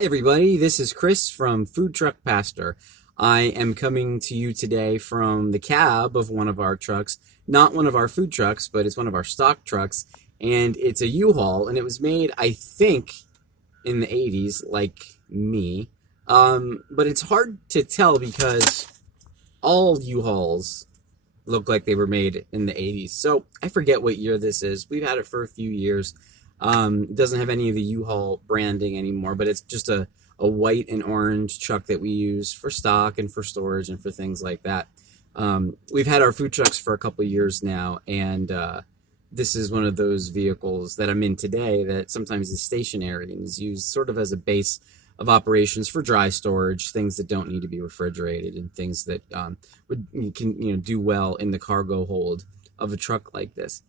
Hey everybody, this is Chris from Food Truck Pastor. I am coming to you today from the cab of one of our trucks, not one of our food trucks, but it's one of our stock trucks, and it's a U-Haul, and it was made, I think, in the 80s, like me. But it's hard to tell because all U-Hauls look like they were made in the 80s. So I forget what year this is. We've had it for a few years. It doesn't have any of the U-Haul branding anymore, but it's just a white and orange truck that we use for stock and for storage and for things like that. We've had our food trucks for a couple of years now, and this is one of those vehicles that I'm in today that sometimes is stationary and is used sort of as a base of operations for dry storage, things that don't need to be refrigerated and things that you can do well in the cargo hold of a truck like this.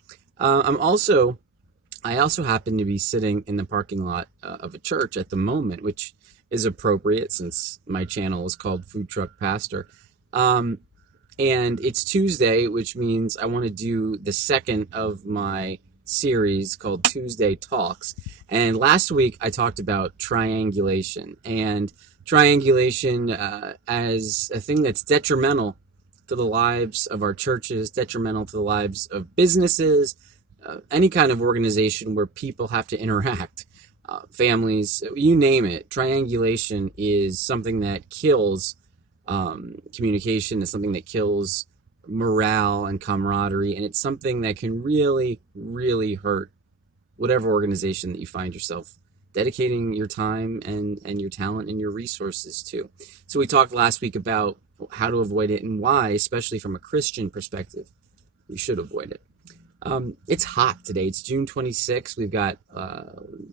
I also happen to be sitting in the parking lot of a church at the moment, which is appropriate since my channel is called Food Truck Pastor. And it's Tuesday, which means I want to do the second of my series called Tuesday Talks. And last week I talked about triangulation and triangulation as a thing that's detrimental to the lives of our churches, detrimental to the lives of businesses, any kind of organization where people have to interact, families, you name it. Triangulation is something that kills communication, is something that kills morale and camaraderie, and it's something that can really, really hurt whatever organization that you find yourself dedicating your time and your talent and your resources to. So we talked last week about how to avoid it and why, especially from a Christian perspective, we should avoid it. It's hot today. It's June 26th. We've got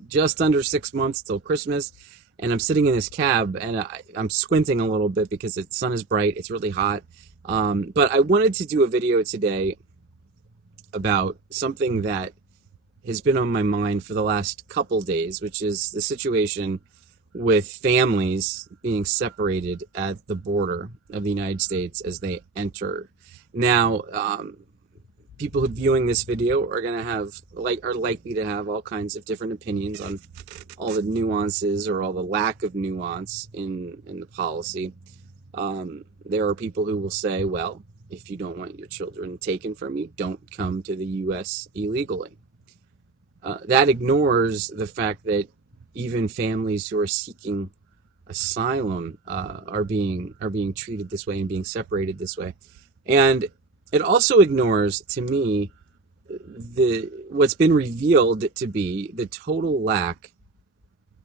just under 6 months till Christmas, and I'm sitting in this cab, and I'm squinting a little bit because the sun is bright. It's really hot. But I wanted to do a video today about something that has been on my mind for the last couple days, which is the situation with families being separated at the border of the United States as they enter. Now, people who viewing this video are likely to have all kinds of different opinions on all the nuances or all the lack of nuance in the policy. There are people who will say, well, if you don't want your children taken from you, don't come to the U.S. illegally. That ignores the fact that even families who are seeking asylum are being treated this way and being separated this way. And it also ignores, to me, what's been revealed to be the total lack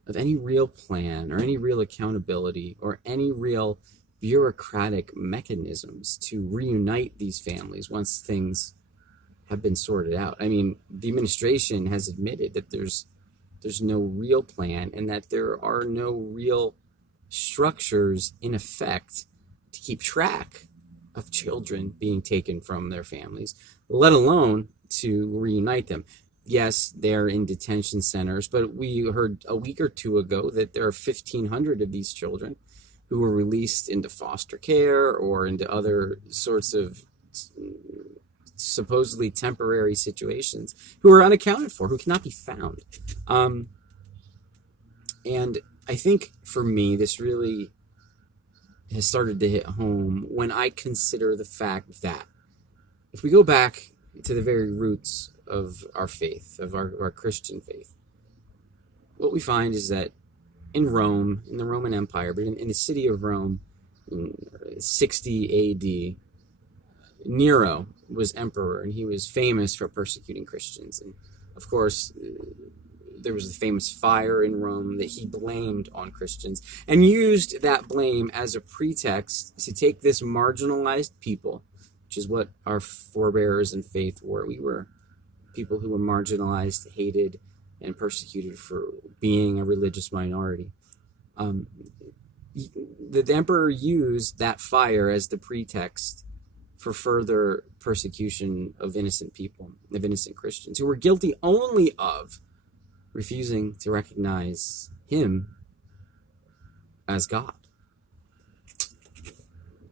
of any real plan or any real accountability or any real bureaucratic mechanisms to reunite these families once things have been sorted out. I mean, the administration has admitted that there's no real plan and that there are no real structures in effect to keep track of children being taken from their families, let alone to reunite them. Yes, they're in detention centers, but we heard a week or two ago that there are 1,500 of these children who were released into foster care or into other sorts of supposedly temporary situations who are unaccounted for, who cannot be found. And I think for me, this really has started to hit home when I consider the fact that if we go back to the very roots of our faith, of our Christian faith, what we find is that in Rome, in the Roman Empire, but in the city of Rome in 60 AD, Nero was emperor, and he was famous for persecuting Christians. And of course, there was the famous fire in Rome that he blamed on Christians and used that blame as a pretext to take this marginalized people, which is what our forebears in faith were. We were people who were marginalized, hated, and persecuted for being a religious minority. The emperor used that fire as the pretext for further persecution of innocent people, of innocent Christians, who were guilty only of refusing to recognize him as God,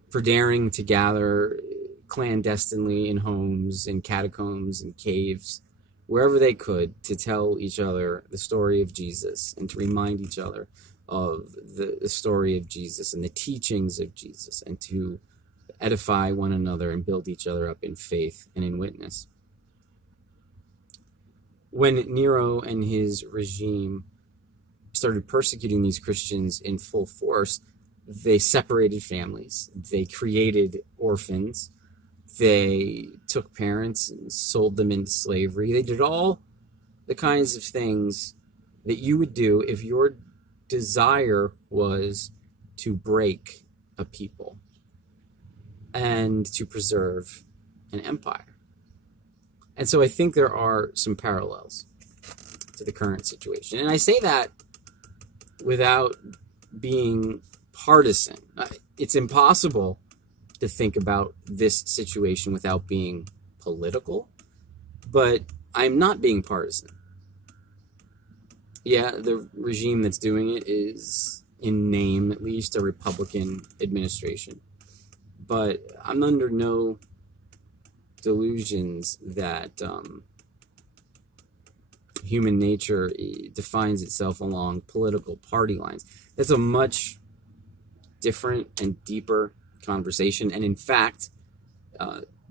for daring to gather clandestinely in homes, in catacombs, in caves, wherever they could, to tell each other the story of Jesus and to remind each other of the story of Jesus and the teachings of Jesus, and to edify one another and build each other up in faith and in witness. When Nero and his regime started persecuting these Christians in full force, they separated families, they created orphans, they took parents and sold them into slavery. They did all the kinds of things that you would do if your desire was to break a people and to preserve an empire. And so I think there are some parallels to the current situation. And I say that without being partisan. It's impossible to think about this situation without being political, but I'm not being partisan. Yeah, the regime that's doing it is, in name at least, a Republican administration. But I'm under no delusions that human nature defines itself along political party lines. That's a much different and deeper conversation. And in fact,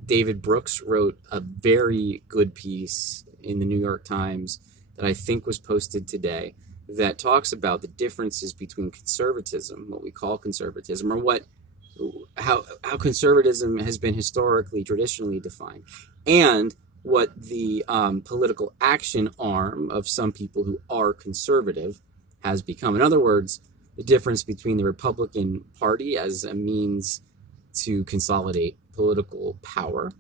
David Brooks wrote a very good piece in the New York Times that I think was posted today that talks about the differences between conservatism, what we call conservatism, or how conservatism has been historically, traditionally defined, and what the political action arm of some people who are conservative has become. In other words, the difference between the Republican Party as a means to consolidate political power,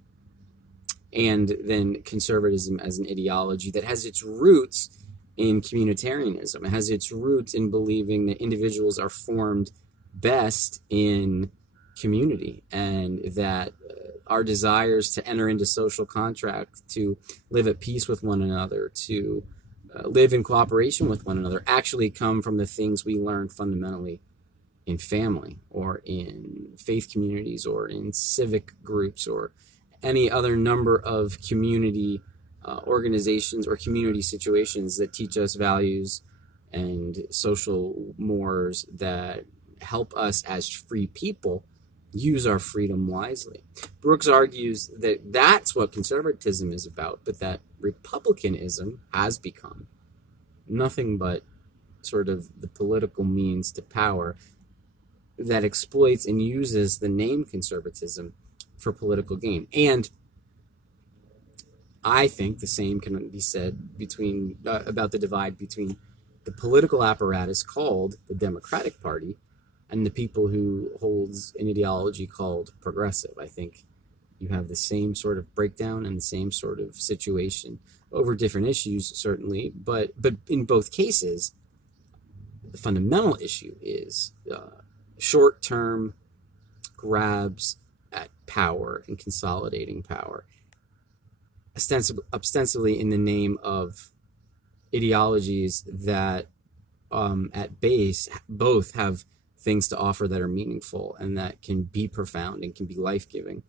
and then conservatism as an ideology that has its roots in communitarianism. It has its roots in believing that individuals are formed best in community, and that our desires to enter into social contract, to live at peace with one another, to live in cooperation with one another, actually come from the things we learn fundamentally in family, or in faith communities, or in civic groups, or any other number of community organizations or community situations that teach us values and social mores that help us as free people use our freedom wisely. Brooks argues that that's what conservatism is about, but that republicanism has become nothing but sort of the political means to power that exploits and uses the name conservatism for political gain. And I think the same can be said about the divide between the political apparatus called the Democratic Party and the people who holds an ideology called progressive. I think you have the same sort of breakdown and the same sort of situation over different issues, certainly, but in both cases, the fundamental issue is short-term grabs at power and consolidating power, ostensibly in the name of ideologies that at base both have things to offer that are meaningful and that can be profound and can be life-giving.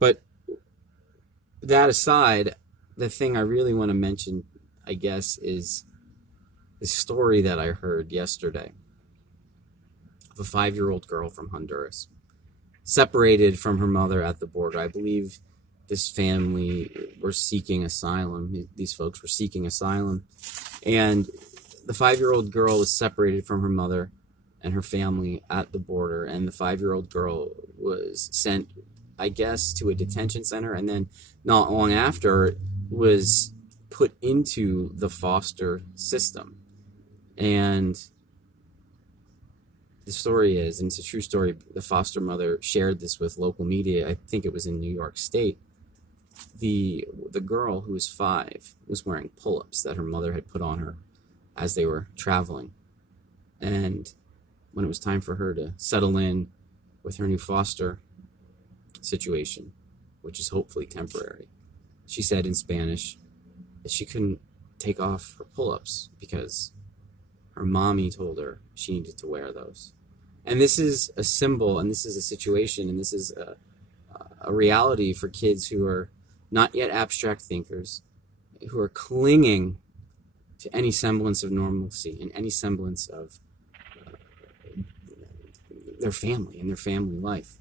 But that aside, the thing I really want to mention, I guess, is the story that I heard yesterday of a 5-year-old girl from Honduras, separated from her mother at the border. I believe this family were seeking asylum. These folks were seeking asylum. And the 5-year-old girl was separated from her mother and her family at the border. And the 5-year-old girl was sent, I guess, to a detention center. And then not long after was put into the foster system. And the story is, and it's a true story, the foster mother shared this with local media. I think it was in New York State. The girl, who was 5, was wearing pull-ups that her mother had put on her as they were traveling. And when it was time for her to settle in with her new foster situation, which is hopefully temporary, she said in Spanish that she couldn't take off her pull-ups because her mommy told her she needed to wear those. And this is a symbol, and this is a situation, and this is a reality for kids who are not yet abstract thinkers, who are clinging to any semblance of normalcy and any semblance of their family and their family life.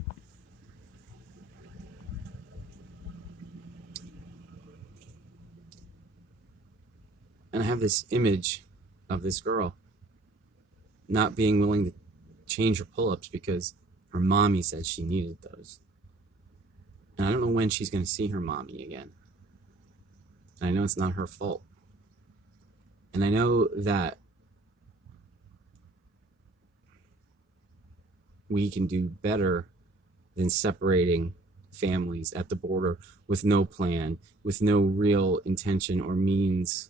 And I have this image of this girl not being willing to change her pull-ups because her mommy said she needed those. And I don't know when she's going to see her mommy again. And I know it's not her fault. And I know that we can do better than separating families at the border with no plan, with no real intention or means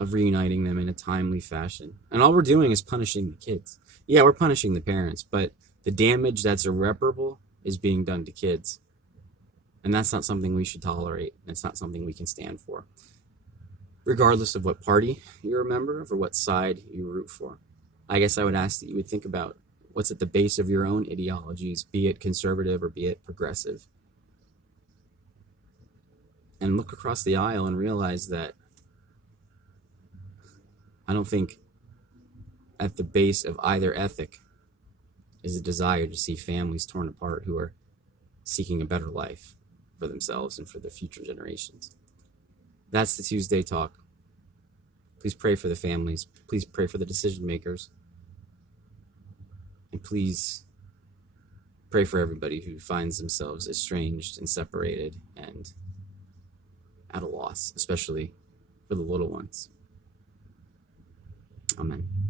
of reuniting them in a timely fashion. And all we're doing is punishing the kids. Yeah, we're punishing the parents, but the damage that's irreparable is being done to kids. And that's not something we should tolerate. It's not something we can stand for, regardless of what party you're a member of or what side you root for. I guess I would ask that you would think about what's at the base of your own ideologies, be it conservative or be it progressive. And look across the aisle and realize that I don't think at the base of either ethic is a desire to see families torn apart who are seeking a better life for themselves and for the future generations. That's the Tuesday Talk. Please pray for the families. Please pray for the decision makers. And please pray for everybody who finds themselves estranged and separated and at a loss, especially for the little ones. Amen.